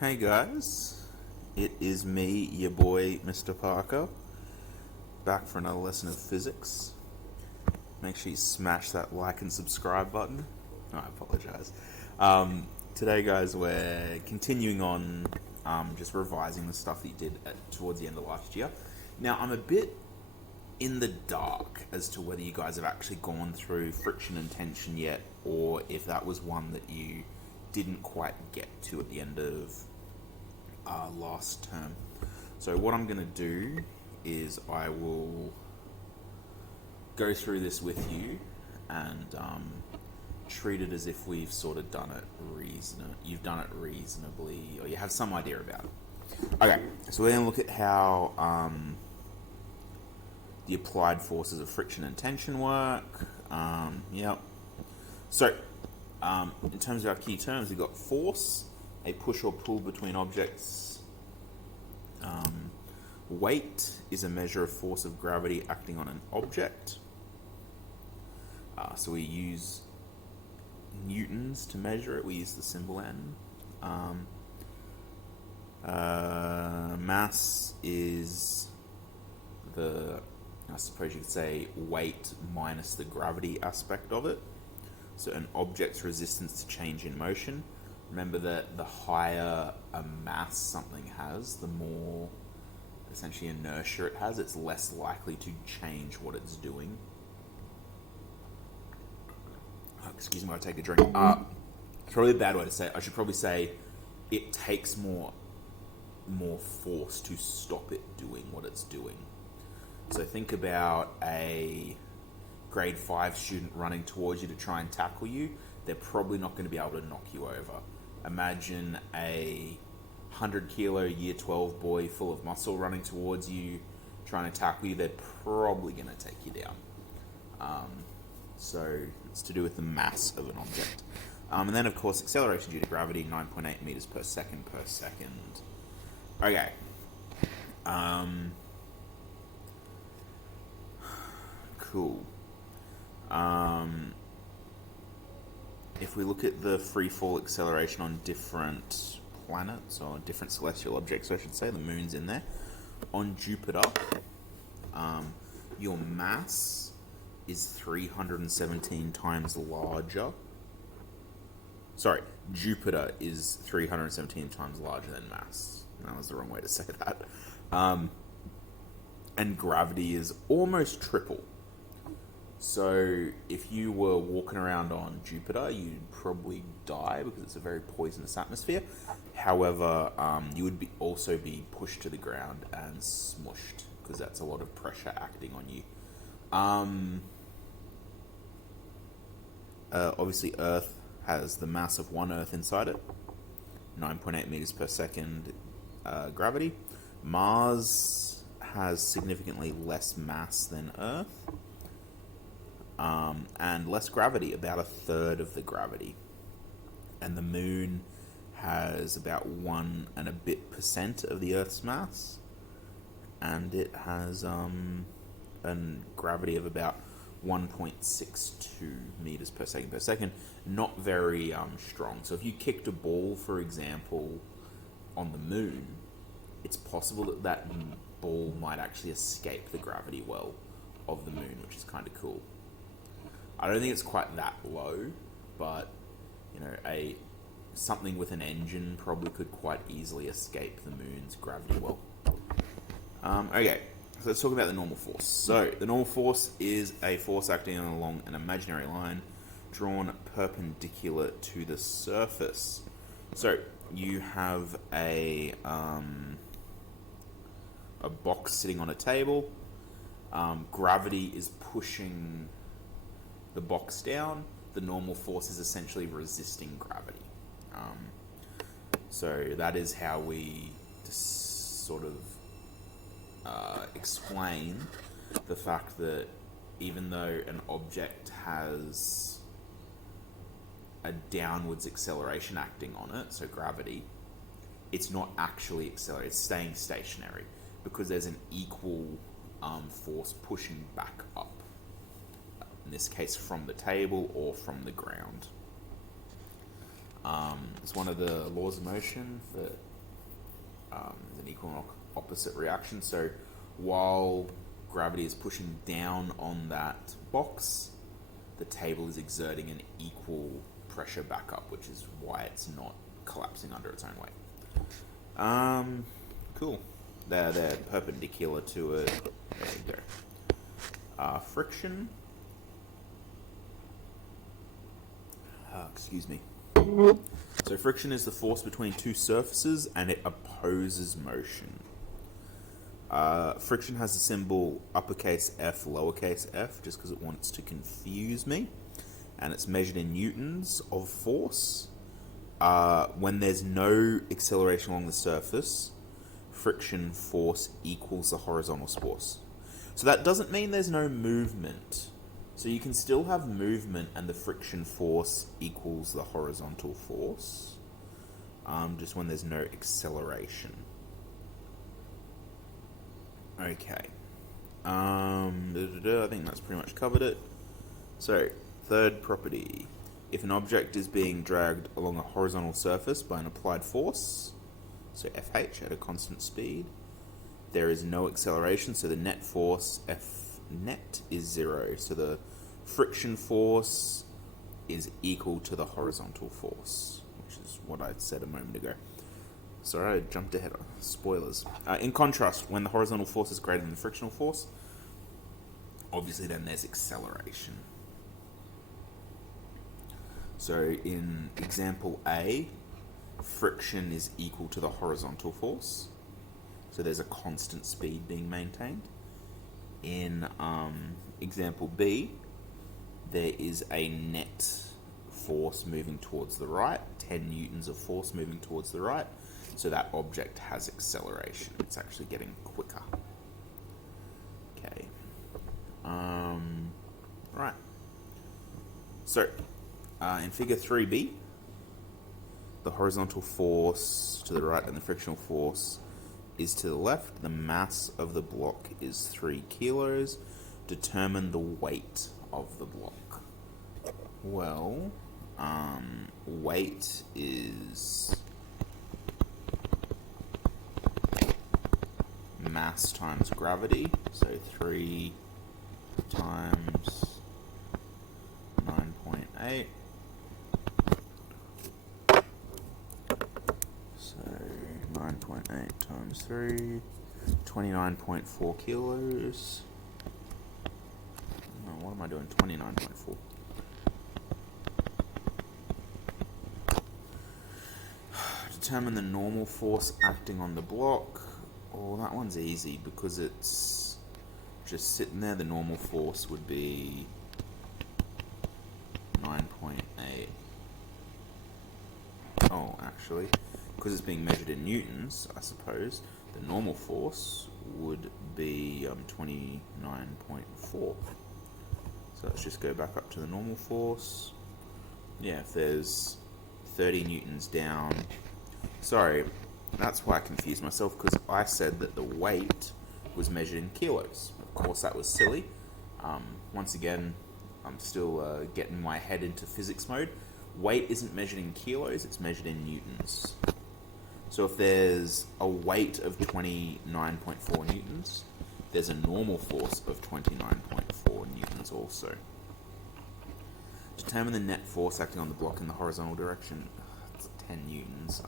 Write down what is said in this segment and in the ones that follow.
Hey guys, it is me, your boy, Mr. Parker, back for another lesson of physics. Make sure you smash that like and subscribe button. Oh, I apologize. Today, guys, we're continuing on just revising the stuff that you did towards the end of last year. Now, I'm a bit in the dark as to whether you guys have actually gone through friction and tension yet, or if that was one that you didn't quite get to at the end of last term. So what I'm going to do is I will go through this with you and treat it as if we've sort of done it you've done it reasonably, or you have some idea about it. Okay, so we're going to look at how the applied forces of friction and tension work. Yep. So, in terms of our key terms, we've got force, a push or pull between objects. Weight is a measure of force of gravity acting on an object. So we use newtons to measure it. We use the symbol N. Mass is I suppose you could say, weight minus the gravity aspect of it. So an object's resistance to change in motion. Remember that the higher a mass something has, the more essentially inertia it has, it's less likely to change what it's doing. Oh, excuse me, I'll take a drink. It's probably a bad way to say it. I should probably say it takes more force to stop it doing what it's doing. So think about a grade 5 student running towards you to try and tackle you. They're probably not going to be able to knock you over. Imagine a 100 kilo year 12 boy full of muscle running towards you, trying to tackle you. They're probably going to take you down. So it's to do with the mass of an object. And then, of course, acceleration due to gravity, 9.8 meters per second per second. Okay. Cool. If we look at the free fall acceleration on different planets, or different celestial objects, I should say, the moon's in there. On Jupiter, your mass is 317 times larger. Sorry, Jupiter is 317 times larger than mass. That was the wrong way to say that. And gravity is almost triple. So if you were walking around on Jupiter, you'd probably die because it's a very poisonous atmosphere. However, you would also be pushed to the ground and smushed because that's a lot of pressure acting on you. Obviously, Earth has the mass of one Earth inside it, 9.8 meters per second gravity. Mars has significantly less mass than Earth. And less gravity, about a third of the gravity. And the moon has about 1 and a bit % of the Earth's mass. And it has a gravity of about 1.62 meters per second. Not very strong. So if you kicked a ball, for example, on the moon, it's possible that that ball might actually escape the gravity well of the moon, which is kind of cool. I don't think it's quite that low, but something with an engine probably could quite easily escape the moon's gravity well. Okay, so let's talk about the normal force. So the normal force is a force acting along an imaginary line drawn perpendicular to the surface. So you have a box sitting on a table. Gravity is pushing the box down. The normal force is essentially resisting gravity. So that is how we sort of explain the fact that even though an object has a downwards acceleration acting on it, so gravity, it's not actually accelerating, it's staying stationary because there's an equal force pushing back up. In this case, from the table or from the ground. It's one of the laws of motion that an equal and opposite reaction. So while gravity is pushing down on that box, the table is exerting an equal pressure back up, which is why it's not collapsing under its own weight. Cool. They're perpendicular to it. There you go. Friction. Excuse me. So friction is the force between two surfaces, and it opposes motion. Friction has the symbol uppercase F, lowercase f, just because it wants to confuse me. And it's measured in newtons of force. When there's no acceleration along the surface, friction force equals the horizontal force. So that doesn't mean there's no movement. So you can still have movement and the friction force equals the horizontal force, just when there's no acceleration. Okay. I think that's pretty much covered it. So, third property. If an object is being dragged along a horizontal surface by an applied force, so Fh at a constant speed, there is no acceleration, so the net force F net is 0. So the friction force is equal to the horizontal force, which is what I said a moment ago. Sorry, I jumped ahead. Spoilers. In contrast, when the horizontal force is greater than the frictional force, obviously then there's acceleration. So in example A, friction is equal to the horizontal force. So there's a constant speed being maintained. In example B, there is a net force moving towards the right, 10 newtons of force moving towards the right. So that object has acceleration. It's actually getting quicker. Okay. Right. So, in figure 3b, the horizontal force to the right and the frictional force is to the left. The mass of the block is 3 kilos. Determine the weight of the block. Well, weight is mass times gravity, so 3 times 9.8. So 9.8 times 3, 29.4 kilos. Oh, what am I doing? 29.4. Determine the normal force acting on the block. Oh, that one's easy because it's just sitting there. The normal force would be 9.8. Oh, actually, because it's being measured in newtons, I suppose, the normal force would be 29.4. So let's just go back up to the normal force. Yeah, if there's 30 newtons down. Sorry, that's why I confused myself, because I said that the weight was measured in kilos. Of course, that was silly. Once again, I'm still getting my head into physics mode. Weight isn't measured in kilos, it's measured in newtons. So if there's a weight of 29.4 newtons, there's a normal force of 29.4 newtons also. Determine the net force acting on the block in the horizontal direction. It's 10 newtons.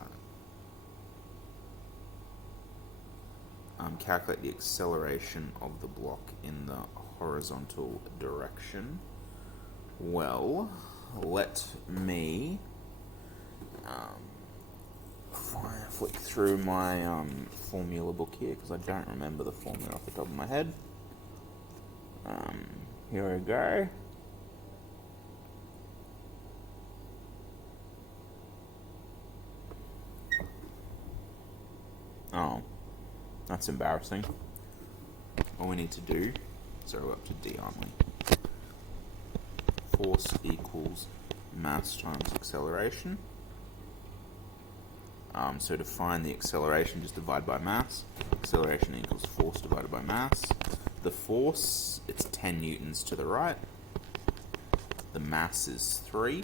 Calculate the acceleration of the block in the horizontal direction. Well, let me flick through my formula book here, because I don't remember the formula off the top of my head. Here we go. Oh, that's embarrassing. All we need to do, so we're up to D, aren't we? Force equals mass times acceleration. So to find the acceleration, just divide by mass. Acceleration equals force divided by mass. The force, it's 10 newtons to the right. The mass is 3,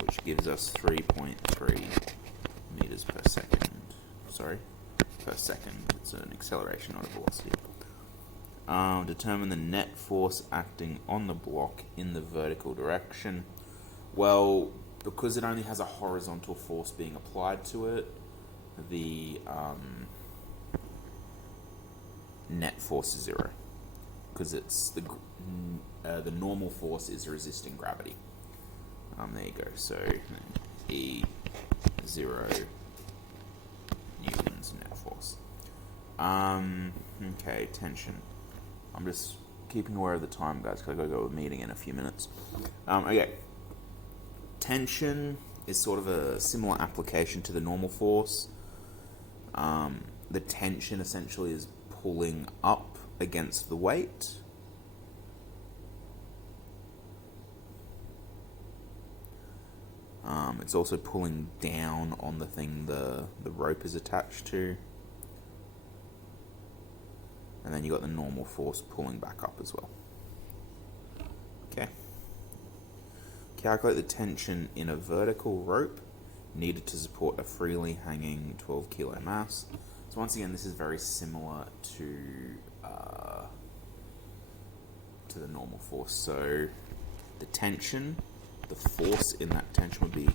which gives us 3.3 meters per second. second. Sorry, per second. It's an acceleration, not a velocity. Determine the net force acting on the block in the vertical direction. Well, because it only has a horizontal force being applied to it, the net force is 0. Because it's the normal force is resisting gravity. There you go. So E 0 newtons net force. Okay, tension. I'm just keeping aware of the time, guys, because I've got to go to a meeting in a few minutes. Okay. Tension is sort of a similar application to the normal force. The tension essentially is pulling up against the weight. It's also pulling down on the thing the rope is attached to. And then you got the normal force pulling back up as well. Okay. Calculate the tension in a vertical rope needed to support a freely hanging 12 kilo mass. So once again, this is very similar to the normal force. So the tension, the force in that tension would be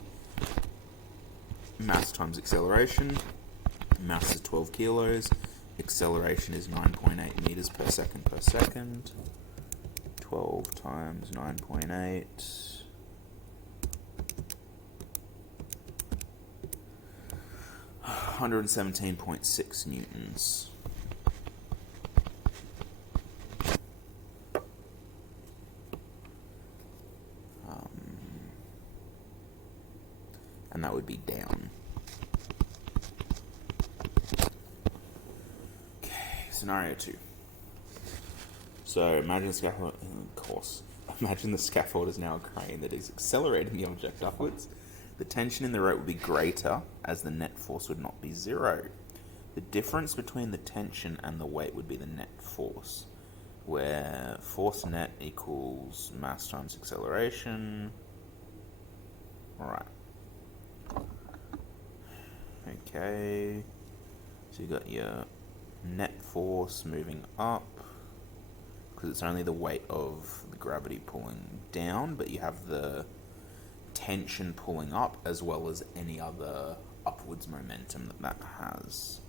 mass times acceleration. Mass is 12 kilos. Acceleration is 9.8 meters per second per second. 12 times 9.8. 117.6 newtons. And that would be down. Okay, scenario 2. So imagine the scaffold, imagine the scaffold is now a crane that is accelerating the object upwards. The tension in the rope would be greater, as the net force would not be 0. The difference between the tension and the weight would be the net force, where force net equals mass times acceleration. Alright. Okay. So you got your net force moving up, because it's only the weight of the gravity pulling down, but you have the tension pulling up as well as any other upwards momentum that has.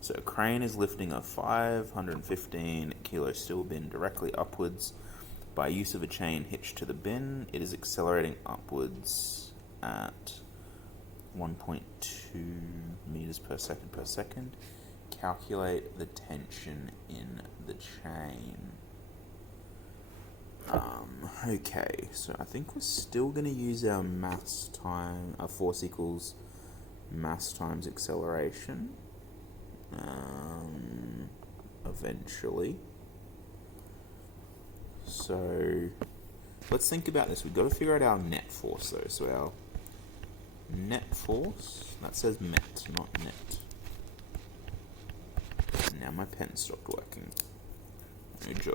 So a crane is lifting a 515 kilo steel bin directly upwards. By use of a chain hitched to the bin, it is accelerating upwards at 1.2 meters per second. Calculate the tension in the chain. Okay, so I think we're still going to use our force equals mass times acceleration, eventually. So, let's think about this. We've got to figure out our net force though. So our net force, that says met, not net. Now my pen stopped working. Oh joy.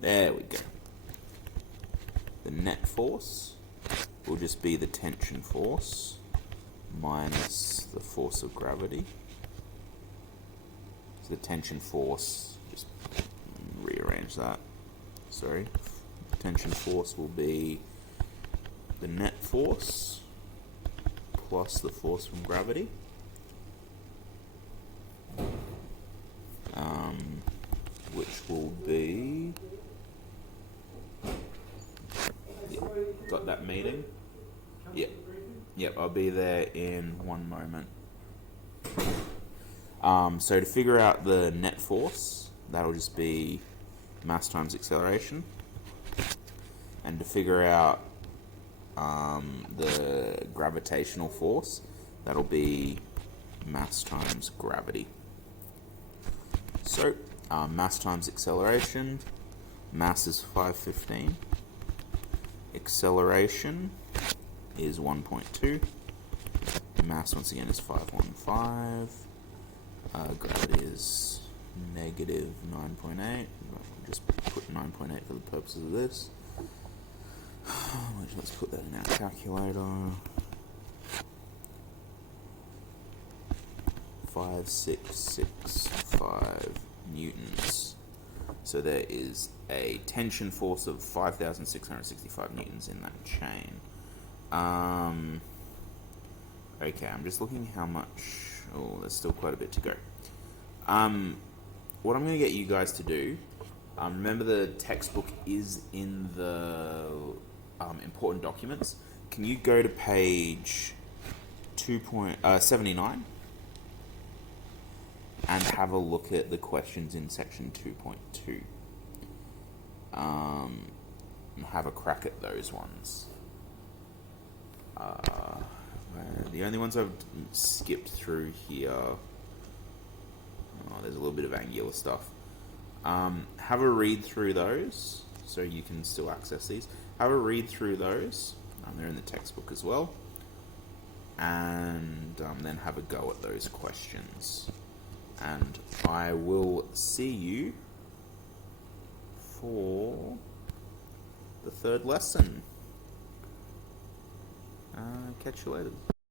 There we go. The net force will just be the tension force minus the force of gravity. So the tension force, just rearrange that. Sorry. Tension force will be the net force plus the force from gravity. Which will be... Got that meeting? Yep, I'll be there in one moment. So to figure out the net force, that'll just be mass times acceleration. And to figure out the gravitational force, that'll be mass times gravity. So, mass times acceleration, mass is 515. Acceleration is 1.2. Mass once again is 515. Gravity is negative 9.8. We'll just put 9.8 for the purposes of this. Let's put that in our calculator. 5665 newtons. So there is a tension force of 5,665 newtons in that chain. Okay, I'm just looking how much. Oh, there's still quite a bit to go. What I'm going to get you guys to do, remember the textbook is in the important documents. Can you go to page 79 and have a look at the questions in section 2.2? Have a crack at those ones. The only ones I've skipped through here, there's a little bit of angular stuff. Have a read through those so you can still access these. Have a read through those. They're in the textbook as well. And then have a go at those questions. And I will see you for the third lesson. Catch you later.